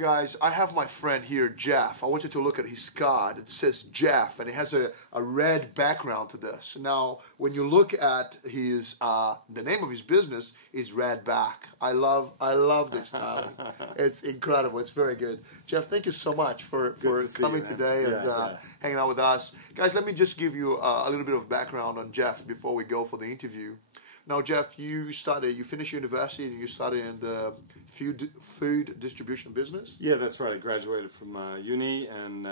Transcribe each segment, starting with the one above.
guys, I have my friend here, Jeff. I want you to look at his card. It says Jeff, and it has a red background to this. Now, when you look at his the name of his business is Redback. I love this styling. It's incredible. It's very good. Jeff, thank you so much for coming today and hanging out with us. Guys, let me just give you a little bit of background on Jeff before we go for the interview. Now, Jeff, you finished university and you started in the food distribution business? Yeah, that's right. I graduated from uni and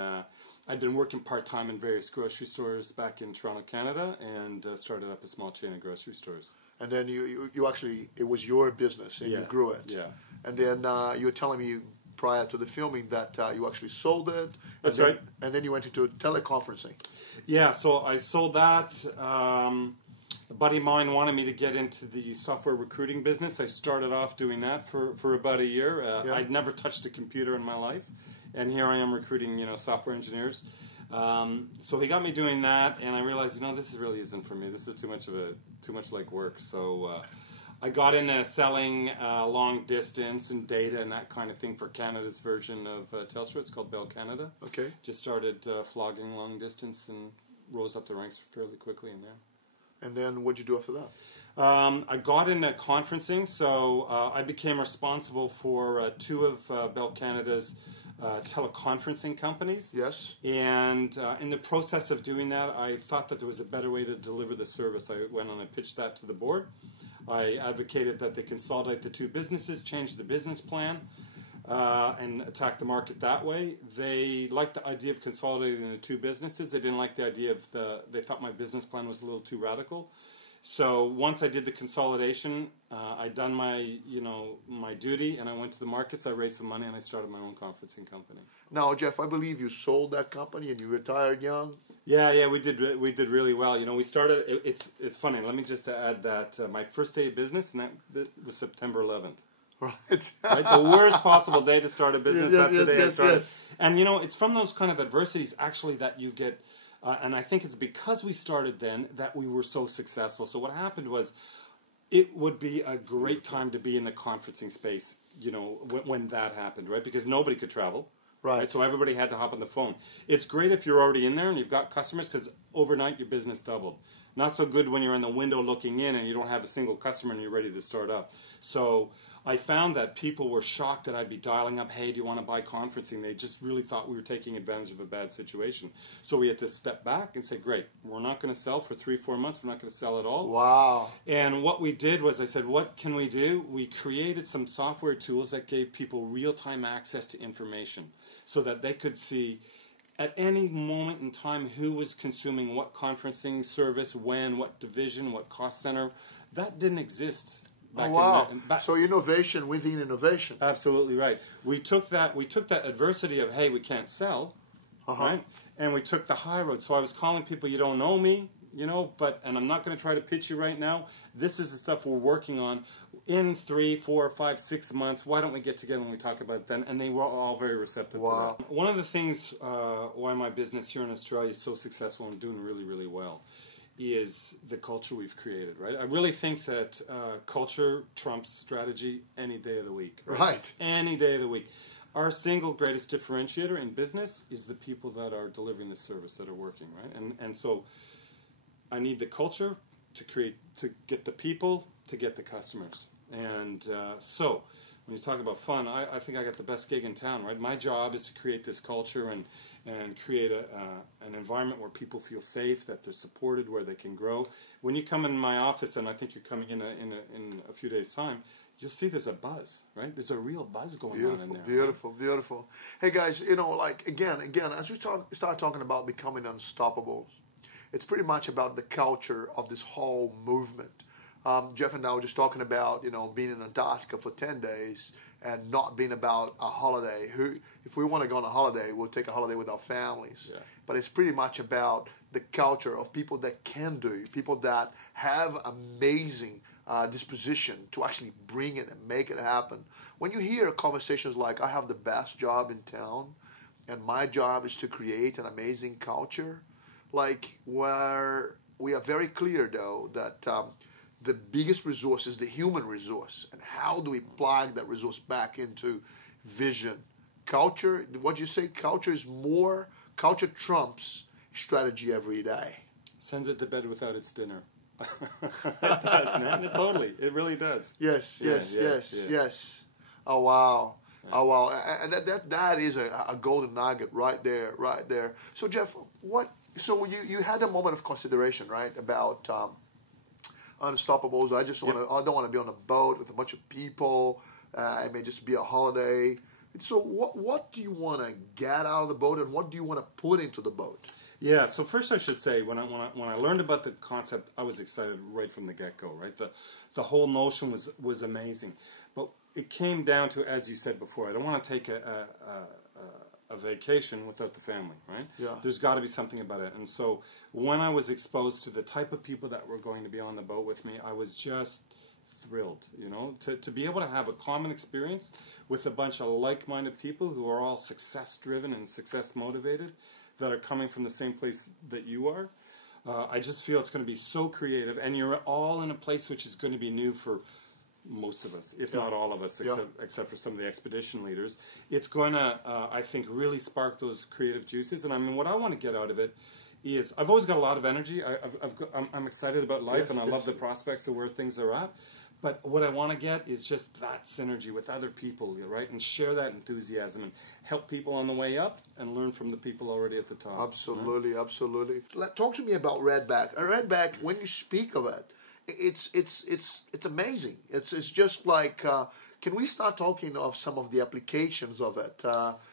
I'd been working part-time in various grocery stores back in Toronto, Canada, and started up a small chain of grocery stores. And then you actually, it was your business and you grew it. Yeah. And then you were telling me prior to the filming that you actually sold it. That's right. And then you went into teleconferencing. Yeah, so I sold that. A buddy of mine wanted me to get into the software recruiting business. I started off doing that for about a year. I'd never touched a computer in my life, and here I am recruiting, software engineers. So he got me doing that, and I realized, this really isn't for me. This is too much like work. So I got into selling long distance and data and that kind of thing for Canada's version of Telstra. It's called Bell Canada. Okay. Just started flogging long distance and rose up the ranks fairly quickly in there. And then what did you do after that? I got into conferencing, so I became responsible for two of Bell Canada's teleconferencing companies. Yes. And in the process of doing that, I thought that there was a better way to deliver the service. I went on and pitched that to the board. I advocated that they consolidate the two businesses, change the business plan, and attack the market that way. They liked the idea of consolidating the two businesses. They didn't like the idea of they thought my business plan was a little too radical. So once I did the consolidation, I'd done my duty, and I went to the markets. I raised some money, and I started my own conferencing company. Now, Jeff, I believe you sold that company and you retired young. Yeah, we did really well. We started. It's funny. Let me just add that my first day of business, and that was September 11th. Right. The worst possible day to start a business. That's the day I started. Yes. And it's from those kind of adversities actually that you get. And I think it's because we started then that we were so successful. So what happened was, it would be a great time to be in the conferencing space, when that happened, right? Because nobody could travel. Right. So everybody had to hop on the phone. It's great if you're already in there and you've got customers, because overnight your business doubled. Not so good when you're in the window looking in and you don't have a single customer and you're ready to start up. So I found that people were shocked that I'd be dialing up, hey, do you want to buy conferencing? They just really thought we were taking advantage of a bad situation. So we had to step back and say, great, we're not going to sell for 3-4 months. We're not going to sell at all. Wow. And what we did was I said, what can we do? We created some software tools that gave people real-time access to information so that they could see at any moment in time who was consuming what conferencing service, when, what division, what cost center. That didn't exist. So innovation within innovation. Absolutely right. We took that adversity of, hey, we can't sell, right? And we took the high road. So I was calling people, you don't know me, and I'm not going to try to pitch you right now. This is the stuff we're working on in 3, 4, 5, 6 months. Why don't we get together and we talk about it then? And they were all very receptive to that. One of the things why my business here in Australia is so successful and doing really, really well is the culture we've created, right? I really think that culture trumps strategy any day of the week. Right. Any day of the week. Our single greatest differentiator in business is the people that are delivering the service, that are working, right? And so I need the culture to get the people, to get the customers. And so when you talk about fun, I think I got the best gig in town, right? My job is to create this culture and create an environment where people feel safe, that they're supported, where they can grow. When you come in my office, and I think you're coming in a few days' time, you'll see there's a buzz, right? There's a real buzz going on in there. Beautiful, right? Beautiful. Hey guys, again, as we start talking about becoming unstoppable, it's pretty much about the culture of this whole movement. Jeff and I were just talking about, being in Antarctica for 10 days and not being about a holiday. If we want to go on a holiday, we'll take a holiday with our families. Yeah. But it's pretty much about the culture of people that can do, people that have amazing disposition to actually bring it and make it happen. When you hear conversations like, I have the best job in town and my job is to create an amazing culture, where we are very clear, though, that the biggest resource is the human resource. And how do we plug that resource back into vision, culture, what you say, culture trumps strategy every day. Sends it to bed without its dinner. It does, man. It really does. Yes. Oh, wow. Yeah. Oh, wow. And that is a golden nugget right there. So, Jeff, so you had a moment of consideration, right, about Unstoppables. I don't want to be on a boat with a bunch of people. It may just be a holiday. So what do you want to get out of the boat, and what do you want to put into the boat? Yeah, so first I should say, when I learned about the concept, I was excited right from the get-go, right? The whole notion was amazing. But it came down to, as you said before, I don't want to take a vacation without the family, right? Yeah. There's got to be something about it. And so when I was exposed to the type of people that were going to be on the boat with me, I was just thrilled, to be able to have a common experience with a bunch of like-minded people who are all success-driven and success-motivated, that are coming from the same place that you are. I just feel it's going to be so creative, and you're all in a place which is going to be new for most of us, if not all of us, except for some of the expedition leaders. It's going to, I think, really spark those creative juices. And I mean, what I want to get out of it is, I've always got a lot of energy. I'm excited about life, and I love the prospects of where things are at. But what I want to get is just that synergy with other people, right? And share that enthusiasm and help people on the way up and learn from the people already at the top. Absolutely, right? Absolutely. Talk to me about Redback. Redback, when you speak of it, it's amazing. It's just like, can we start talking of some of the applications of it?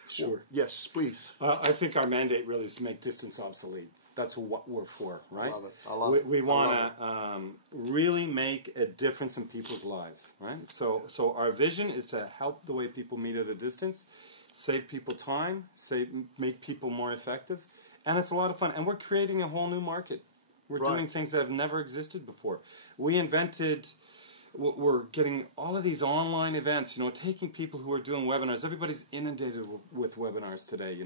Sure. Yes, please. I think our mandate really is to make distance obsolete. That's what we're for, right? I love it. We want to really make a difference in people's lives, right? So our vision is to help the way people meet at a distance, save people time, make people more effective, and it's a lot of fun. And we're creating a whole new market. We're doing things that have never existed before. We're getting all of these online events, taking people who are doing webinars. Everybody's inundated with webinars today,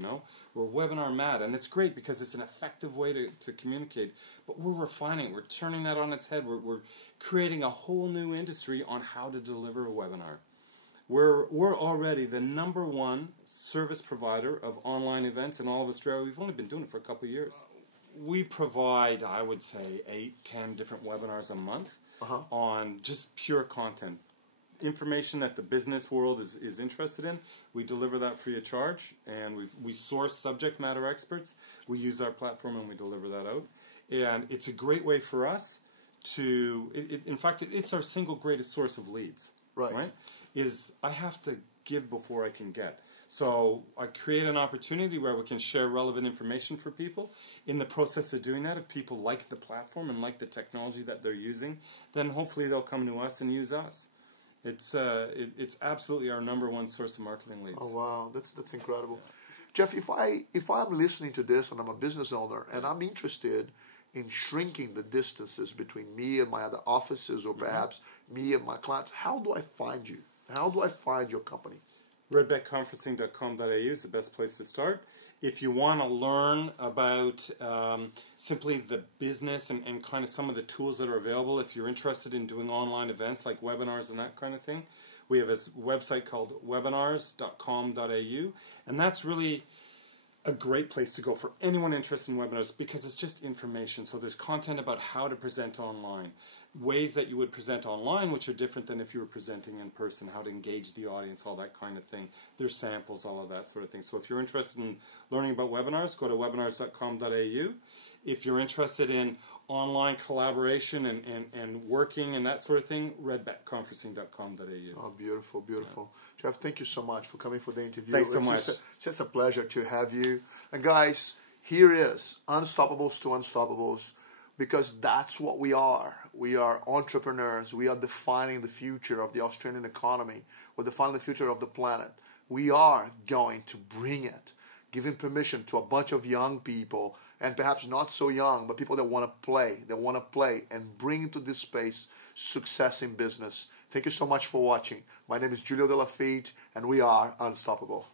We're webinar mad, and it's great because it's an effective way to communicate. But we're refining it. We're turning that on its head. We're creating a whole new industry on how to deliver a webinar. We're already the #1 service provider of online events in all of Australia. We've only been doing it for a couple of years. We provide, I would say, 8-10 different webinars a month. On just pure content, information that the business world is interested in. We deliver that free of charge, and we source subject matter experts. We use our platform and we deliver that out, and it's a great way for us to. In fact, it's our single greatest source of leads. Right? Is I have to give before I can get. So I create an opportunity where we can share relevant information for people. In the process of doing that, if people like the platform and like the technology that they're using, then hopefully they'll come to us and use us. It's absolutely our #1 source of marketing leads. Oh wow, that's incredible, Jeff. If I'm listening to this and I'm a business owner and I'm interested in shrinking the distances between me and my other offices, or perhaps me and my clients, how do I find you? How do I find your company? Redbackconferencing.com.au is the best place to start. If you want to learn about simply the business and kind of some of the tools that are available, if you're interested in doing online events like webinars and that kind of thing, we have a website called webinars.com.au, and that's really a great place to go for anyone interested in webinars because it's just information. So there's content about how to present online, ways that you would present online which are different than if you were presenting in person, how to engage the audience, all that kind of thing. There's samples, all of that sort of thing. So if you're interested in learning about webinars, go to webinars.com.au. If you're interested in online collaboration and working and that sort of thing, redbackconferencing.com.au. Oh, beautiful, beautiful. Yeah. Jeff, thank you so much for coming for the interview. Thanks so much. It's just a pleasure to have you. And guys, here is Unstoppables to Unstoppables, because that's what we are. We are entrepreneurs. We are defining the future of the Australian economy. We're defining the future of the planet. We are going to bring it, giving permission to a bunch of young people, and perhaps not so young, but people that want to play, and bring into this space success in business. Thank you so much for watching. My name is Julio De La Fite, and we are Unstoppable.